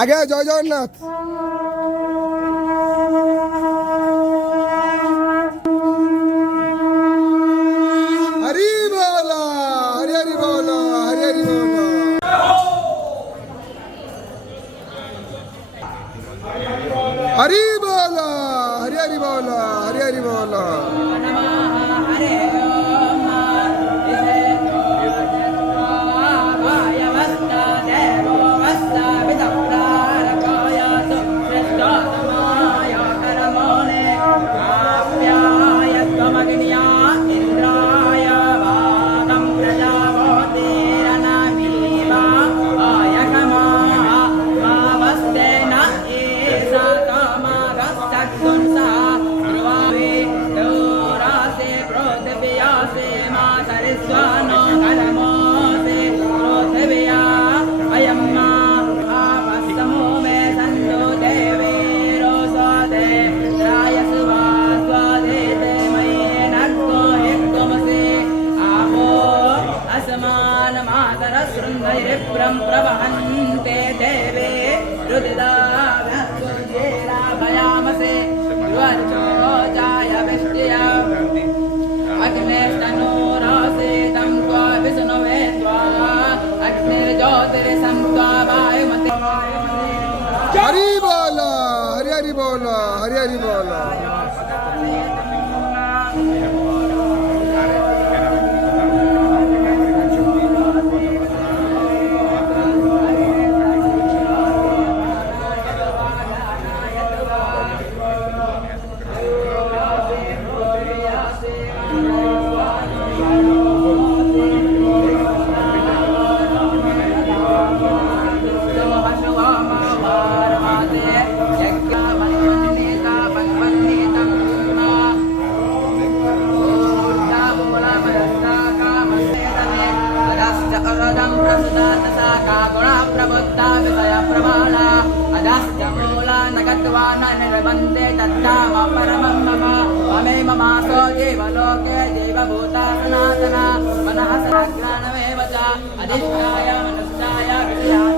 আগে জয় জগন্নাথ। হরি বলা, হরি হরি বলা, হরি হরি বলা। হরি বলা, হরি হরি বলা, হরি হরি বলা। प्रवहन्ते देवे रुदिदाभयामसे युवर्चो जाय वृष्ट्या अग्नेस्तनोरासे तं त्वा विष्णवे त्वा अग्निर्ज्योतिर्सं त्वा वायुमते। हरि बोला, हरि हरि बोला, हरि हरि बोला। निर्बन्धे तद्धाम परमं मम ममे ममासो एव लोके देवभूता सनातना मनः सनाग्रानमेव च अधिष्ठाय मनुष्याय विषयाय